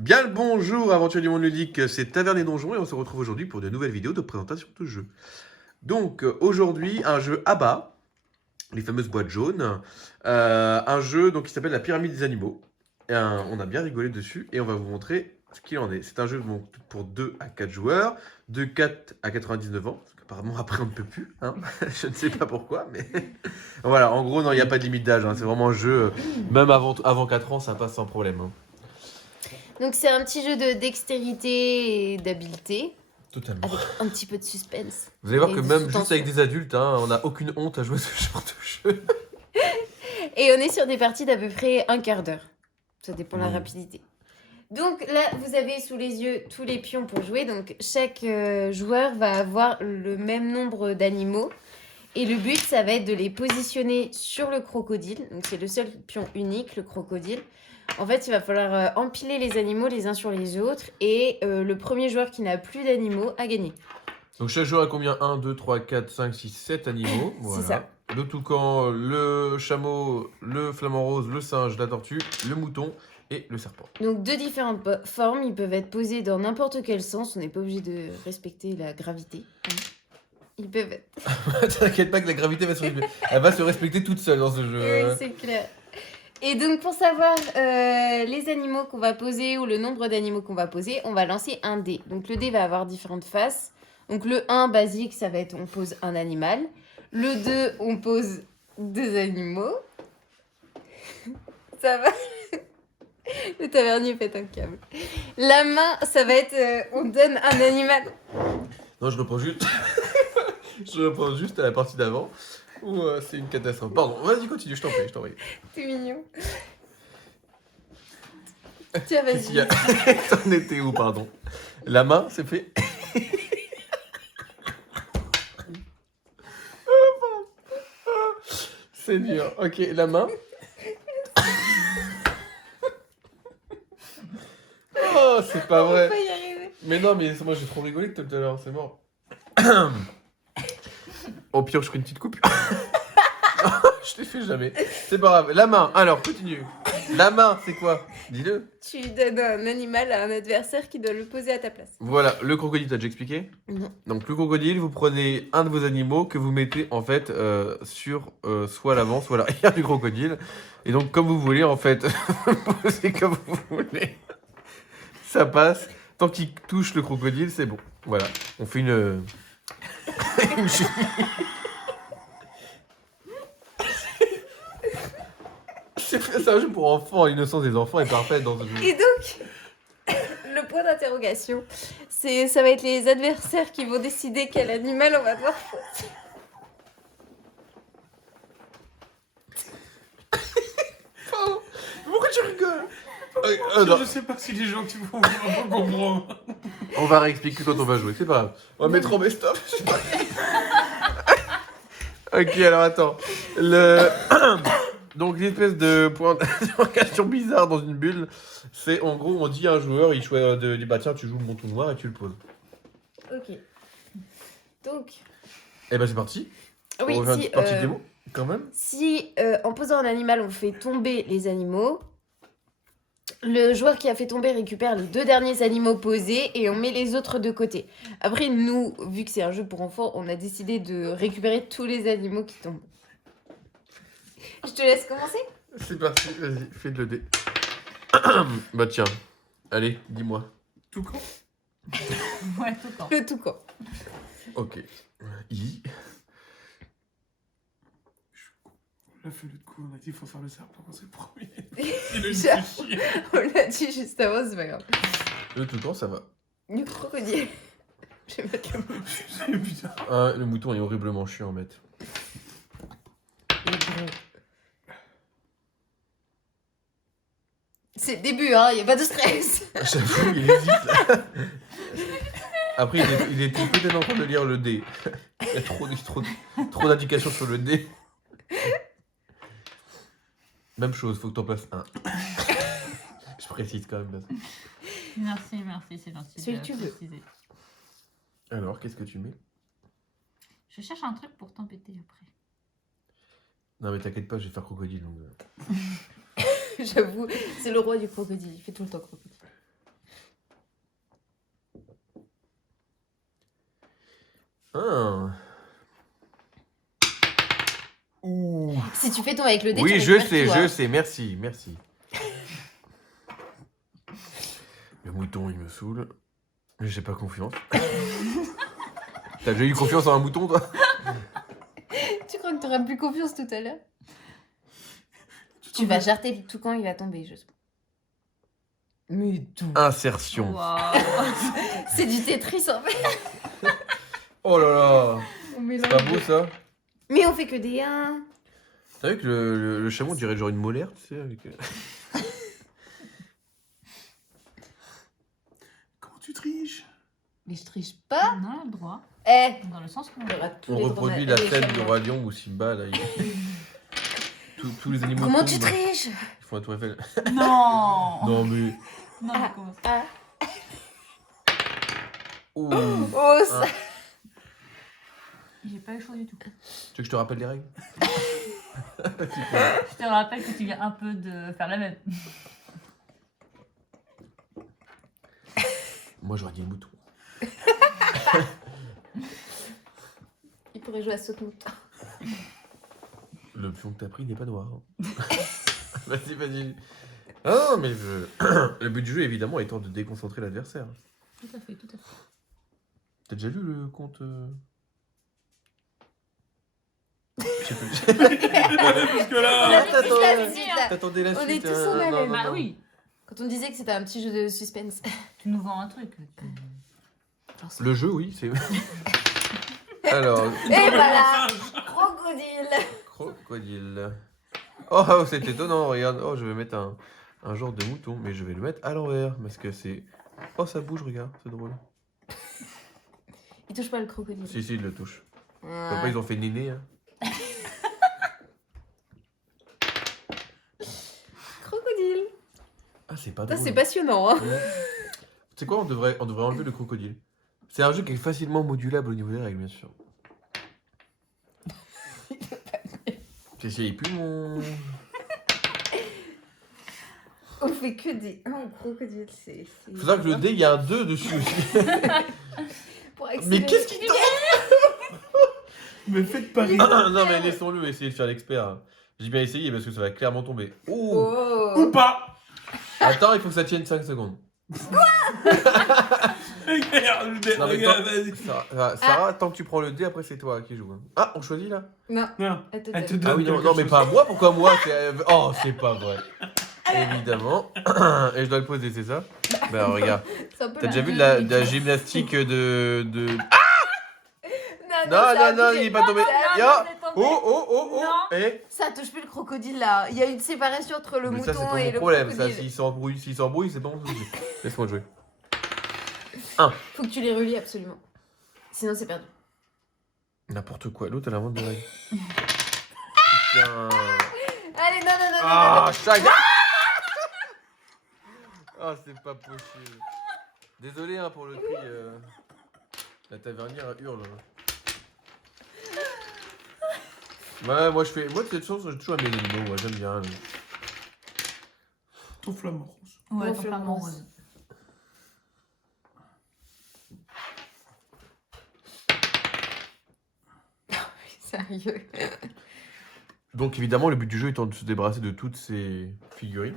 Bien le bonjour, aventure du monde ludique, c'est Taverne et Donjons et on se retrouve aujourd'hui pour de nouvelles vidéos de présentation de jeux. Donc aujourd'hui, un jeu ABBA, les fameuses boîtes jaunes, un jeu donc, qui s'appelle la pyramide des animaux. On a bien rigolé dessus et on va vous montrer ce qu'il en est. C'est un jeu donc, pour 2 à 4 joueurs, de 4 à 99 ans, parce qu'apparemment après on ne peut plus, hein. Je ne sais pas pourquoi, mais voilà, en gros non, il n'y a pas de limite d'âge, hein. C'est vraiment un jeu, même avant 4 ans ça passe sans problème, hein. Donc c'est un petit jeu de dextérité et d'habileté, Totalement. avec un petit peu de suspense. Vous allez voir Et que de même juste sous-tension. avec des adultes, hein, on n'a aucune honte à jouer ce genre de jeu. Et on est sur des parties d'à peu près un quart d'heure. Ça dépend de la Oui. rapidité. Donc là, vous avez sous les yeux tous les pions pour jouer. Donc chaque joueur va avoir le même nombre d'animaux. Et le but, ça va être de les positionner sur le crocodile. Donc c'est le seul pion unique, le crocodile. En fait, il va falloir empiler les animaux les uns sur les autres. Et le premier joueur qui n'a plus d'animaux a gagné. Donc chaque joueur a combien? 1, 2, 3, 4, 5, 6, 7 animaux. Voilà. C'est ça. Le toucan, le chameau, le flamant rose, le singe, la tortue, le mouton et le serpent. Donc de différentes formes, ils peuvent être posés dans n'importe quel sens. On n'est pas obligé de respecter la gravité. Ils peuvent être... T'inquiète pas que la gravité va elle va se respecter toute seule dans ce jeu. Oui, c'est clair. Et donc pour savoir les animaux qu'on va poser ou le nombre d'animaux qu'on va poser, on va lancer un dé. Donc le dé va avoir différentes faces. Donc le 1 basique, ça va être on pose un animal. Le 2, on pose 2 animaux. Ça va. Le tavernier pète un câble. La main, ça va être on donne un animal. Non, je reprends juste. Je reprends juste à la partie d'avant où c'est une catastrophe. Pardon, vas-y, continue, je t'en prie, je t'en prie. C'est mignon. Tiens, Qu'est-ce qu'il y a? vas-y. T'en étais où, pardon? La main, c'est fait. C'est dur. Ok, la main. Oh, c'est pas On vrai. va pas y arriver. Mais non, mais moi j'ai trop rigolé tout à l'heure, c'est mort. Au pire, je ferai une petite coupe. Je t'ai fait jamais. C'est pas grave. La main, alors continue. La main, c'est quoi? Dis-le. Tu donnes un animal à un adversaire qui doit le poser à ta place. Voilà, le crocodile, t'as déjà expliqué? Non. Donc, le crocodile, vous prenez un de vos animaux que vous mettez en fait sur soit l'avant, soit l'arrière du crocodile. Et donc, comme vous voulez, en fait, c'est comme vous voulez. Ça passe. Tant qu'il touche le crocodile, c'est bon. Voilà. On fait une. Une chenille. C'est un jeu pour enfants. L'innocence des enfants est parfaite dans ce jeu. Et donc, le point d'interrogation, ça va être les adversaires qui vont décider quel animal on va devoir choisir. Pardon. Pourquoi tu rigoles? Je sais pas si les gens qui vont vraiment comprendre. On va réexpliquer quand on va jouer, c'est pas grave. On va mettre en best-of. je sais pas. Ok, alors attends. Donc l'espèce de point d'interrogation bizarre dans une bulle, c'est en gros on dit à un joueur, il choisit dit bah tiens tu joues le monton noir et tu le poses. Ok. Donc, Et bah c'est parti. oui, On refait une si, petite partie démo quand même. si en posant un animal, on fait tomber les animaux, le joueur qui a fait tomber récupère les 2 derniers animaux posés et on met les autres de côté. Après, nous, vu que c'est un jeu pour enfants, on a décidé de récupérer tous les animaux qui tombent. Je te laisse commencer. C'est parti, vas-y, fais le dé. Bah tiens, allez, dis-moi. Tout quand? Ouais, tout quand. Le toucan. Ok. I. On l'a fait l'autre coup, on a dit il faut faire le serpent, c'est le premier. Il a J'avoue. fait chier. On l'a dit juste avant, c'est pas grave. Le toucan ça va. Du crocodile. Je vais mettre le mot. C'est bizarre. Ah, le mouton est horriblement chiant à mettre. C'est le début, hein, y a pas de stress. J'avoue, il hésite là. Après, il est peut-être en train de lire le dé. Il y a trop d'indications sur le dé. Même chose, faut que t'en places un. Je précise quand même. Merci, c'est gentil. Celui de que tu veux. préciser. Alors, qu'est-ce que tu mets? Je cherche un truc pour t'embêter après. Non mais t'inquiète pas, je vais faire crocodile. Donc... J'avoue, c'est le roi du crocodile. Il fait tout le temps crocodile. Ah. Ouh. Si tu fais tomber avec le dé, tu Oui, récupères tout, je hein. sais, merci, merci. Le mouton, il me saoule. Mais j'ai pas confiance. T'as déjà eu confiance en un mouton, toi? Tu crois que t'auras plus confiance tout à l'heure? Tu vas jarter le toucan, il va tomber, je Mais tout. Insertion. Waouh. C'est du Tetris en fait. Oh là là. On mélange C'est pas les beau, deux. ça? Mais on fait que des 1. T'as vu que le chameau dirait genre une molaire, tu sais, avec... Comment tu triches? Mais je triche pas. On a le droit. Eh, Dans le sens qu'on il y aura tous On les reproduit droits- la les scène chameaux. du Roi Lion où Simba, là, tous les animaux Comment tombent. tu triches? Ils font la tour Eiffel. Non. Non, mais... Non, mais comment ça? Ah. Ouh. Oh, ça. J'ai pas eu chaud du tout. Tu veux que je te rappelle les règles? Je te rappelle que tu viens un peu de faire la même. Moi, j'aurais dit le mouton. Il pourrait jouer à saute-mouton. Le pion que t'as pris n'est pas noir. Vas-y, vas-y. Ah non, mais le but du jeu, évidemment, étant de déconcentrer l'adversaire. Tout à fait, tout à fait. T'as déjà lu le conte Je sais plus. Parce que On là... a fait tous la suite, là. T'attendais la On suite. est tous en haleine. non, Bah non. oui. Quand on disait que c'était un petit jeu de suspense. Tu nous vends un truc. Le jeu, oui, c'est... Alors, Et voilà. Crocodile. crocodile. Oh, c'est étonnant, regarde. Oh, je vais mettre un genre de mouton, mais je vais le mettre à l'envers, parce que c'est... Oh, ça bouge, regarde, c'est drôle. Il touche pas le crocodile. Si, il le touche. Ouais. Papa, ils ont fait néné, hein. Crocodile. Ah, c'est pas Ça, drôle. c'est passionnant, hein. Ouais. Tu sais quoi, on devrait enlever le crocodile. C'est un jeu qui est facilement modulable au niveau des règles, bien sûr. J'essaye plus mon... On fait que des 1 au crocodile, c'est... Faut savoir que le dé, il y a un 2 dessus aussi. Pour accélérer. Mais qu'est-ce qu'il tente? Mais faites pas rire. Non, mais laissons-le essayer de faire l'expert. J'ai bien essayé parce que ça va clairement tomber. Oh. Ou Oh. pas. Attends, il faut que ça tienne 5 secondes. Regarde, Non, mais regarde, toi- vas-y. Sarah, tant que tu prends le dé, après c'est toi qui joue. Hein. Ah, on choisit là? Non, Non, attends, elle te attends. donne Ah oui, non, quelque non, mais chose. pas moi, pourquoi moi? Oh, c'est pas vrai. Évidemment. Et je dois le poser, c'est ça? Bah regarde, C'est un peu t'as la déjà vu de dynamique. la gymnastique de... Non, Non, ça a non, bougé. il est pas tombé. Ça a Yo. bougé. Oh, oh, oh, oh. Non. Eh. Ça touche plus le crocodile là. Il y a une séparation entre le Mais ça, c'est mouton pas et mon le problème. Ça, crocodile. s'il s'embrouille, c'est pas mon souci. Laisse-moi jouer. Faut que tu les relis absolument. Sinon c'est perdu. N'importe quoi. L'autre, elle invente des règles. Putain. Allez, non, non, non, Ah, chaque... Ah, c'est pas possible. Désolé hein, pour le cri. La tavernière hurle. Ouais, moi je fais. Moi de toute façon, je touche à mes animaux. Moi j'aime bien. Ton flamant rose. Ouais, Mon ton flamant flamant rose. rose. Sérieux. Donc évidemment, le but du jeu étant de se débarrasser de toutes ces figurines.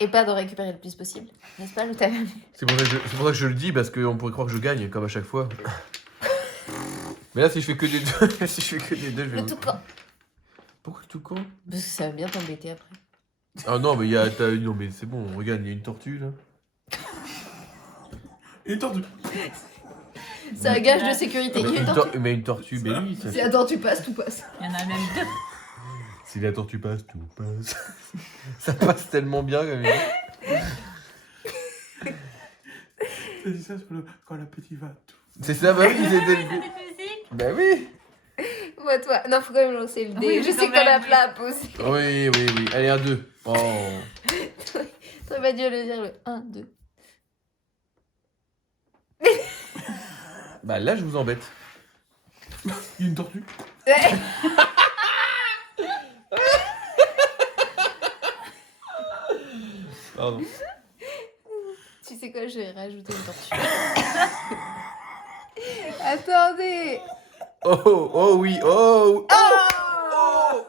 Et pas de récupérer le plus possible. N'est-ce pas le tavernier? C'est pour ça que je le dis parce qu'on pourrait croire que je gagne comme à chaque fois. Mais là, si je fais que des deux, si je fais que des deux, je vais. Le toucan. Pourquoi le toucan? Parce que ça va bien t'embêter après. Ah non, mais non mais c'est bon. Regarde, il y a une tortue là. Et tortue. C'est un gage de sécurité. Il y a une tortue. Mais une tortue, mais oui. Si attends, tu passes, tout passe. Il y en a même deux. Si la tortue passe, tout passe. Ça passe tellement bien comme il dit. T'as dit ça sur le... quand l'appétit va. Tout. C'est ça, bah oui, c'était Des le... musiques. Bah oui. Moi, toi. Non, faut quand même lancer le dé. Oui, je quand sais que t'en as même. plein à poser. Oui, oui, oui. Allez, un 2. Oh. T'aurais pas dû le dire le 1, 2. Bah là, je vous embête. Il y a une tortue. Pardon. Tu sais quoi, je vais rajouter une tortue. Attendez. Oh oui, oh. Oh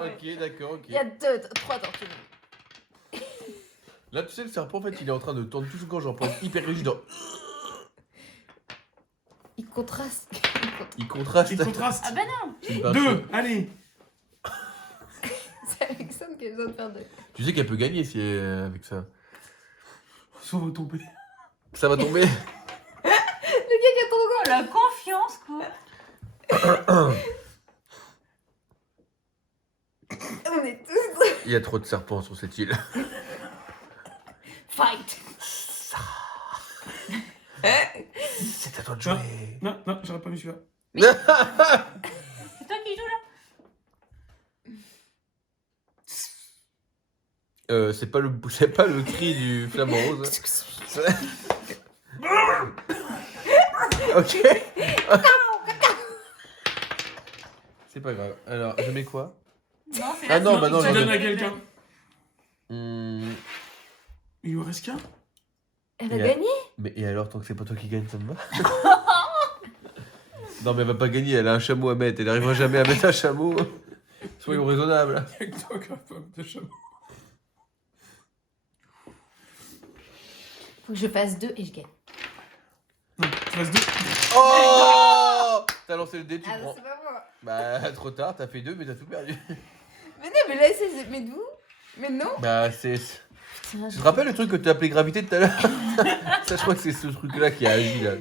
Ok, d'accord, ok. Il y a 3 tortues. Là, tu sais, le serpent, en fait, il est en train de tendre tout son corps, genre pour être hyper rigide. Genre, Il contraste. il contraste. Il contraste. Ah ben non. C'est pas 2, faux. allez. C'est Alexandre qui a besoin de faire 2. Tu sais qu'elle peut gagner si avec ça. Ça va tomber. Ça va tomber. Le gars qui a ton Oh, la confiance, quoi. On est tous. Il y a trop de serpents sur cette île. Fight. C'est à toi de jouer. Non, j'aurais pas mis celui-là. C'est toi qui joues là. C'est pas le cri du flamant rose. Ok. C'est pas grave. Alors, je mets quoi? Non, c'est Ah là. non, c'est bah non, toi tu je donnes à qui joues. quelqu'un. Il lui reste qu'un. Elle va Il y a- gagner. Mais et alors, tant que c'est pas toi qui gagne, ça me va? Non, mais elle va pas gagner, elle a un chameau à mettre. Elle arrivera jamais à mettre un chameau. Soyons raisonnables. Il y a que toi qui vas pas mettre de chameau. Faut que je fasse 2 et je gagne. Non, tu restes 2. Oh! T'as lancé le dé, tu Ah non, prends. c'est pas moi. Bah, trop tard, t'as fait 2, mais t'as tout perdu. Mais non, mais là, c'est. Mais d'où? Mais non. Bah, c'est. Putain, Tu te rappelles le truc que tu as appelé gravité tout à l'heure? Ça, je crois que c'est ce truc-là qui a agi là.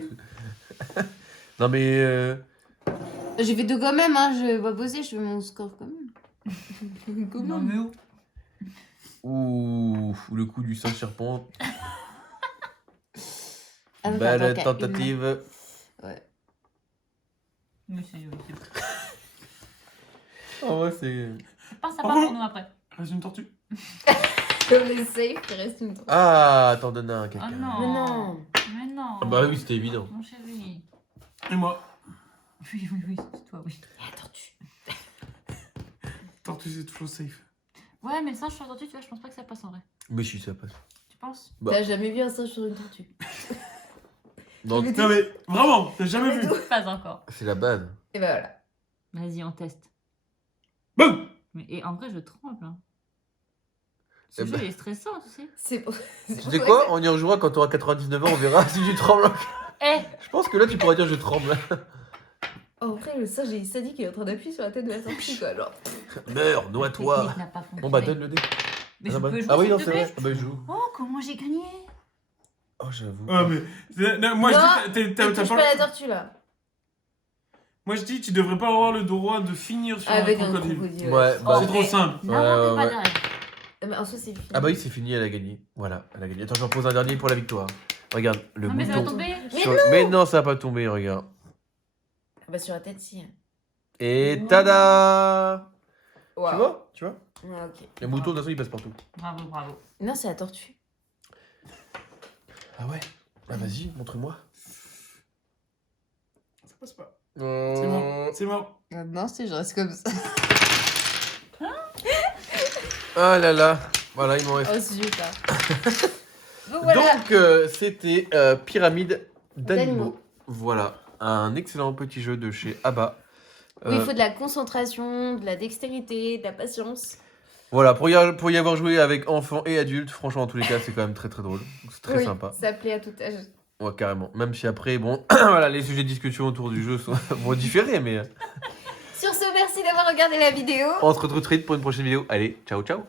Non, mais. J'ai fait 2 quand même, hein. Je vais pas bosser, je fais mon score quand même. Non, mais où? Ouh, le coup du singe serpent. Ah, non, Belle t'as pas qu'à tentative. Ouais. Mais c'est bon. En vrai, c'est. Je pense que ça part pour nous après. Reste une tortue. Comme les safe, il reste une tortue. Ah, t'en donnes un à quelqu'un. Oh non. Mais non. Mais non. Ah bah oui, c'était évident. Mon chéri. Et moi. Oui, c'est toi, oui. La tortue. Tortue, c'est toujours safe. Ouais, mais le singe sur la tortue, tu vois, je pense pas que ça passe en vrai. Mais si, ça passe. Tu penses? Bah. T'as jamais vu un singe sur une tortue? Non, Mais Non, mais vraiment, t'as jamais vu. Pas encore. c'est la base. Et ben voilà. Vas-y, on teste. Boum. Mais et en vrai, je tremble. Hein. Ce Eh jeu ben. il est stressant, tu sais. C'est pour. Tu sais quoi? On y rejouera quand t'auras 99 ans, on verra si tu trembles. Eh, Je pense que là, tu pourras dire je tremble. En vrai, le singe, il sadique, il est en train d'appuyer sur la tête de la tortue, quoi. Genre. Meurs, la noie-toi. technique n'a pas fonctionné. Bon, bah, donne le dé. Mais Ah, je bah. peux jouer, Ah oui, s'il non, te c'est plaît. vrai. Ah bah, il joue. Oh, comment j'ai gagné? Oh, j'avoue. Ah, mais. Non, moi, Non, je dis, t'as touche pas. pas la tortue, là. Moi, je dis, tu devrais pas avoir le droit de finir sur Avec un un crocodile. crocodile. Ouais, bah, C'est trop simple. N'inventez pas ouais. de règles. Mais en soi, c'est fini. Ah bah oui, c'est fini, elle a gagné. Voilà, elle a gagné. Attends, j'en pose un dernier pour la victoire. Regarde, le Non, mais ça va mouton. tomber. Mais non, ça va pas tomber, regarde. Ah bah sur la tête, si. Et tada! Wow. Tu vois? Tu vois? Ouais, ok. Les moutons, de toute façon, ils passent partout. Bravo, bravo. Non, c'est la tortue. Ah ouais? Ah vas-y, montre-moi. Ça passe pas. C'est mort. Oh C'est mort. Non, si, je reste comme ça. là là. Voilà, il m'en reste. Oh, c'est ça. Donc voilà. Donc, c'était Pyramide d'animaux. D'animaux. Voilà, un excellent petit jeu de chez Abba. Oui, il faut de la concentration, de la dextérité, de la patience. Voilà, pour y avoir joué avec enfants et adultes, franchement, en tous les cas, c'est quand même très très drôle. C'est très Oui, sympa. Ça plaît à tout âge. Ouais, carrément. Même si après, bon, voilà, les sujets de discussion autour du jeu vont différer, mais Sur ce, merci d'avoir regardé la vidéo. on se retrouve très vite pour une prochaine vidéo. Allez, ciao ciao!